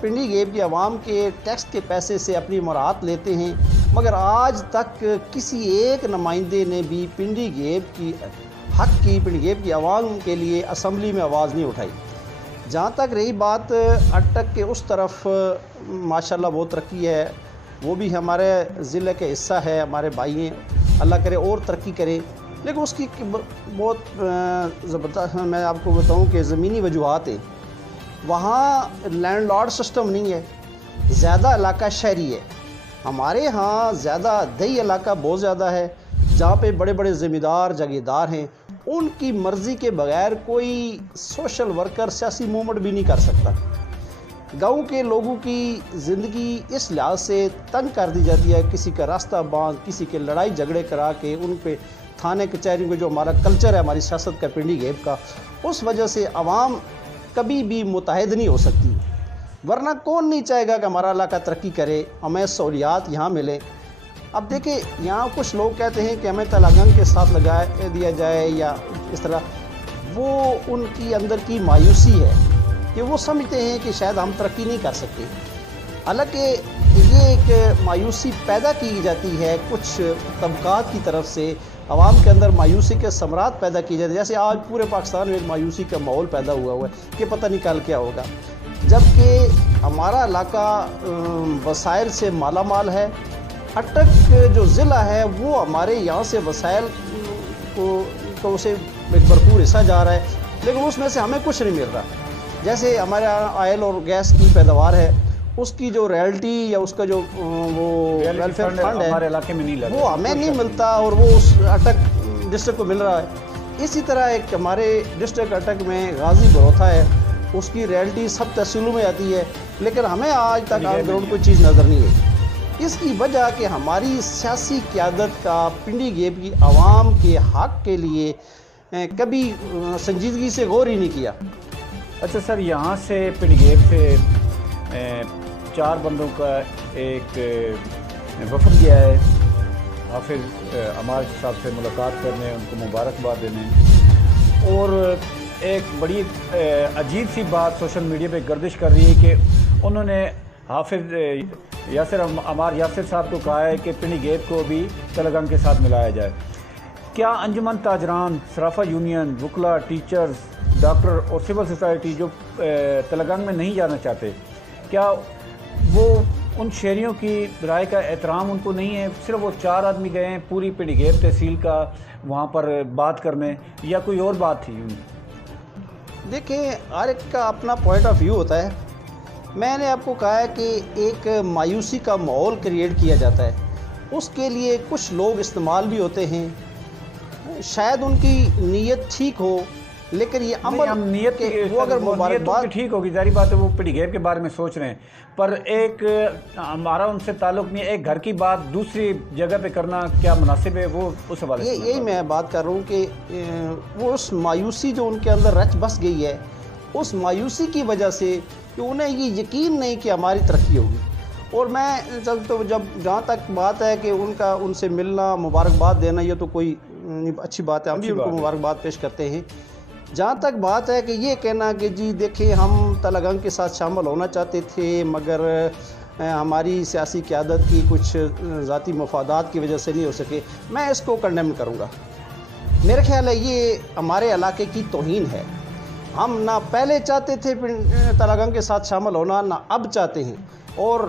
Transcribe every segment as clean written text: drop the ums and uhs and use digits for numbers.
Pindi gap کی عوام کے ٹیکس کے پیسے سے اپنی مراعات لیتے ہیں، مگر آج تک کسی ایک نمائندے نے بھی پنڈی گیپ کی حق کی، پنڈی گیپ کی عوام کے لیے اسمبلی میں آواز نہیں اٹھائی۔ جہاں تک رہی بات اٹک کے اس طرف، ماشاءاللہ بہت ترقی ہے، وہ بھی ہمارے ضلع کے حصہ ہے، ہمارے بھائی ہیں، اللہ کرے اور ترقی کرے، لیکن اس کی بہت زبردست میں آپ کو بتاؤں کہ زمینی وجوہات ہیں۔ وہاں لینڈ لارڈ سسٹم نہیں ہے، زیادہ علاقہ شہری ہے۔ ہمارے ہاں زیادہ دیہی علاقہ بہت زیادہ ہے، جہاں پہ بڑے بڑے زمیندار جاگیردار ہیں، ان کی مرضی کے بغیر کوئی سوشل ورکر سیاسی موومنٹ بھی نہیں کر سکتا۔ گاؤں کے لوگوں کی زندگی اس لحاظ سے تنگ کر دی جاتی ہے، کسی کا راستہ باندھ، کسی کے لڑائی جھگڑے کرا کے ان پہ تھانے کچہری میں، جو ہمارا کلچر ہے ہماری سیاست کا پنڈی گیپ کا، اس وجہ سے عوام کبھی بھی متحد نہیں ہو سکتی۔ ورنہ کون نہیں چاہے گا کہ ہمارا علاقہ ترقی کرے، ہمیں سہولیات یہاں ملیں۔ اب دیکھیں، یہاں کچھ لوگ کہتے ہیں کہ ہمیں تلہ گنگ کے ساتھ لگا دیا جائے یا اس طرح، وہ ان کی اندر کی مایوسی ہے کہ وہ سمجھتے ہیں کہ شاید ہم ترقی نہیں کر سکتے۔ حالانکہ یہ ایک مایوسی پیدا کی جاتی ہے کچھ طبقات کی طرف سے، عوام کے اندر مایوسی کے ثمرات پیدا کی جاتی ہیں، جیسے آج پورے پاکستان میں ایک مایوسی کا ماحول پیدا ہوا ہے کہ پتہ نہیں کل کیا ہوگا، جبکہ ہمارا علاقہ وسائل سے مالا مال ہے۔ اٹک جو ضلع ہے وہ ہمارے یہاں سے وسائل کو اسے ایک بھرپور حصہ جا رہا ہے، لیکن اس میں سے ہمیں کچھ نہیں مل رہا۔ جیسے ہمارے یہاں آئل اور گیس کی پیداوار ہے، اس کی جو ریئلٹی یا اس کا جو وہ ویلفیئر فنڈ ہے ہمارے علاقے میں نہیں لگتا، وہ ہمیں نہیں ملتا، اور وہ اس اٹک ڈسٹرکٹ کو مل رہا ہے۔ اسی طرح ایک ہمارے ڈسٹرکٹ اٹک میں غازی بروتھا ہے، اس کی ریئلٹی سب تحصیلوں میں آتی ہے، لیکن ہمیں آج تک آن گراؤنڈ کوئی چیز نظر نہیں ہے۔ اس کی وجہ کہ ہماری سیاسی قیادت کا پنڈی گیپ کی عوام کے حق کے لیے کبھی سنجیدگی سے غور ہی نہیں کیا۔ اچھا سر، یہاں سے پنڈی گیپ سے 4 بندوں کا ایک وفد گیا ہے حافظ عمار صاحب سے ملاقات کرنے، ان کو مبارکباد دینے، اور ایک بڑی عجیب سی بات سوشل میڈیا پہ گردش کر رہی ہے کہ انہوں نے حافظ عمار یاسر صاحب کو کہا ہے کہ پنڈی گیپ کو بھی تلہ گنگ کے ساتھ ملایا جائے۔ کیا انجمن تاجران، صرافہ یونین، وکلا، ٹیچرز، ڈاکٹر اور سول سوسائٹی جو تلہ گنگ میں نہیں جانا چاہتے، کیا وہ ان شہریوں کی رائے کا احترام ان کو نہیں ہے؟ صرف وہ 4 آدمی گئے ہیں پوری پنڈی گیپ تحصیل کا وہاں پر بات کرنے، یا کوئی اور بات تھی؟ دیکھیں، ہر ایک کا اپنا پوائنٹ آف ویو ہوتا ہے۔ میں نے آپ کو کہا ہے کہ ایک مایوسی کا ماحول کریٹ کیا جاتا ہے، اس کے لیے کچھ لوگ استعمال بھی ہوتے ہیں، شاید ان کی نیت ٹھیک ہو، لیکن یہ عمل نیت وہ اگر مبارکباد ٹھیک ہوگی، ظاہری بات ہے وہ پنڈی گیپ کے بارے میں سوچ رہے ہیں، پر ایک ہمارا ان سے تعلق نہیں، ایک گھر کی بات دوسری جگہ پہ کرنا کیا مناسب ہے؟ وہ اس حوالے سے یہی میں بات کر رہا ہوں کہ وہ اس مایوسی جو ان کے اندر رچ بس گئی ہے، اس مایوسی کی وجہ سے کہ انہیں یہ یقین نہیں کہ ہماری ترقی ہوگی۔ اور میں جہاں تک بات ہے کہ ان سے ملنا، مبارکباد دینا، یہ تو کوئی اچھی بات ہے، ہم بھی ان کو مبارکباد پیش کرتے ہیں۔ جہاں تک بات ہے کہ یہ کہنا کہ جی دیکھیں ہم تلہ گنگ کے ساتھ شامل ہونا چاہتے تھے، مگر ہماری سیاسی قیادت کی کچھ ذاتی مفادات کی وجہ سے نہیں ہو سکے، میں اس کو کنڈیم کروں گا۔ میرے خیال ہے یہ ہمارے علاقے کی توہین ہے۔ ہم نہ پہلے چاہتے تھے تلہ گنگ کے ساتھ شامل ہونا، نہ اب چاہتے ہیں۔ اور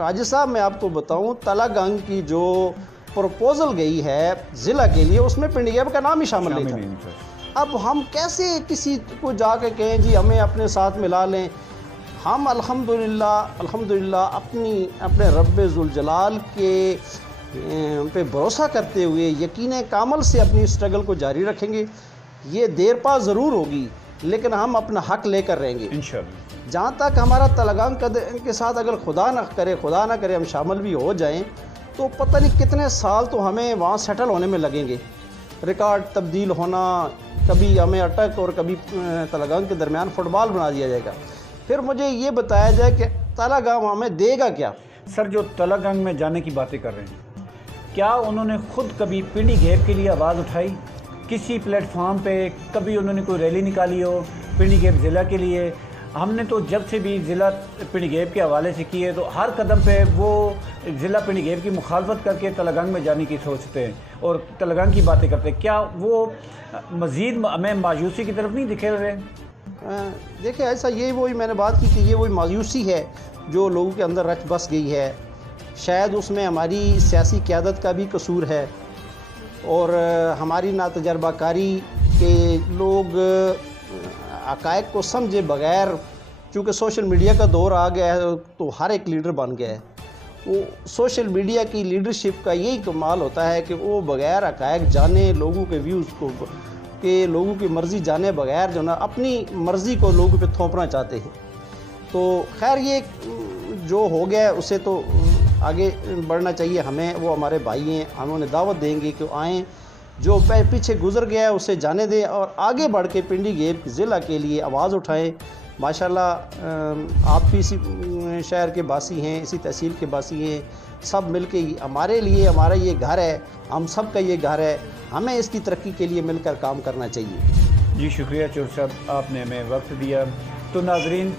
حاجی صاحب میں آپ کو بتاؤں، تلہ گنگ کی جو پروپوزل گئی ہے ضلع کے لیے، اس میں پنڈی گیپ کا نام ہی شامل نہیں تھا۔ اب ہم کیسے کسی کو جا کے کہیں جی ہمیں اپنے ساتھ ملا لیں؟ ہم الحمدللہ اپنے رب ذوالجلال کے پہ بھروسہ کرتے ہوئے یقین کامل سے اپنی اسٹرگل کو جاری رکھیں گے۔ یہ دیر پا ضرور ہوگی، لیکن ہم اپنا حق لے کر رہیں گے انشاءاللہ۔ جہاں تک ہمارا تلہ گنگ کے ساتھ اگر خدا نہ کرے ہم شامل بھی ہو جائیں، تو پتہ نہیں کتنے سال تو ہمیں وہاں سیٹل ہونے میں لگیں گے، ریکارڈ تبدیل ہونا، کبھی ہمیں اٹک اور کبھی تلہ گنگ کے درمیان فٹ بال بنا دیا جائے گا۔ پھر مجھے یہ بتایا جائے کہ تلہ گنگ ہمیں دے گا کیا؟ سر، جو تلہ گنگ میں جانے کی باتیں کر رہے ہیں، کیا انہوں نے خود کبھی پنڈی گیپ کے لیے آواز اٹھائی؟ کسی پلیٹ فارم پہ کبھی انہوں نے کوئی ریلی نکالی ہو پنڈی گیپ ضلع کے لیے؟ ہم نے تو جب سے بھی ضلع پنڈ گیب کے حوالے سے کی ہے تو ہر قدم پہ وہ ضلع پنڈ گیب کی مخالفت کر کے تلگنگ میں جانے کی سوچتے ہیں اور تلگنگ کی باتیں کرتے ہیں. کیا وہ مزید ہمیں مایوسی کی طرف نہیں دکھیل رہے؟ دیکھیں ایسا یہ وہی میں نے بات کی کہ یہ وہی مایوسی ہے جو لوگوں کے اندر رچ بس گئی ہے. شاید اس میں ہماری سیاسی قیادت کا بھی قصور ہے اور ہماری ناتجربہ کاری کے لوگ حقائق کو سمجھے بغیر، چونکہ سوشل میڈیا کا دور آ گیا ہے تو ہر ایک لیڈر بن گیا ہے. وہ سوشل میڈیا کی لیڈرشپ کا یہی کمال ہوتا ہے کہ وہ بغیر حقائق جانے، لوگوں کے ویوز کو کہ لوگوں کی مرضی جانے بغیر جو نا اپنی مرضی کو لوگوں پہ تھوپنا چاہتے ہیں. تو خیر یہ جو ہو گیا ہے اسے تو آگے بڑھنا چاہیے ہمیں. وہ ہمارے بھائی ہیں، ہم انہیں دعوت دیں گے کہ آئیں، جو پیچھے گزر گیا ہے اسے جانے دیں اور آگے بڑھ کے پنڈی گیب ضلع کے لیے آواز اٹھائیں. ماشاءاللہ آپ بھی اسی شہر کے باسی ہیں، اسی تحصیل کے باسی ہیں. سب مل کے ہمارے لیے ہمارا یہ گھر ہے، ہم سب کا یہ گھر ہے، ہمیں اس کی ترقی کے لیے مل کر کام کرنا چاہیے. جی شکریہ چور صاحب، آپ نے ہمیں وقت دیا. تو ناظرین،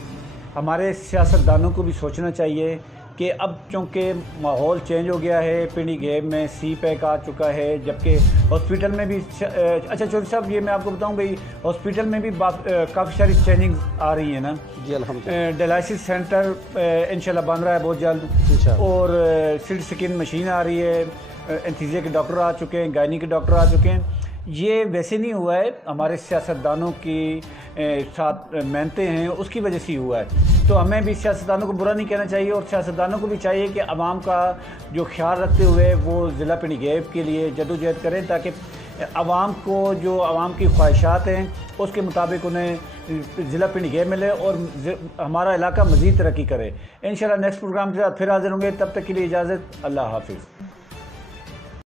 ہمارے سیاستدانوں کو بھی سوچنا چاہیے کہ اب چونکہ ماحول چینج ہو گیا ہے، پنڈی گیب میں سی پیک آ چکا ہے، جبکہ ہاسپٹل میں بھی اچھا چودھری صاحب یہ میں آپ کو بتاؤں بھائی ہاسپٹل میں بھی کافی ساری چینجنگ آ رہی ہیں نا. جی الحمدللہ. ڈائلائسس سینٹر انشاءاللہ بن رہا ہے بہت جلد، انشاءاللہ. اور سلٹ سکن مشین آ رہی ہے، انتھیزیا کے ڈاکٹر آ چکے ہیں، گائنی کے ڈاکٹر آ چکے ہیں. یہ ویسے نہیں ہوا ہے، ہمارے سیاستدانوں کی ساتھ محنتیں ہیں اس کی وجہ سے ہی ہوا ہے. تو ہمیں بھی سیاستدانوں کو برا نہیں کہنا چاہیے اور سیاستدانوں کو بھی چاہیے کہ عوام کا جو خیال رکھتے ہوئے وہ ضلع پنڈ گیب کے لیے جدوجہد کریں تاکہ عوام کو جو عوام کی خواہشات ہیں اس کے مطابق انہیں ضلع پنڈ گیب ملے اور ہمارا علاقہ مزید ترقی کرے. انشاءاللہ نیکسٹ پروگرام کے ساتھ پھر حاضر ہوں گے، تب تک کے لیے اجازت. اللہ حافظ.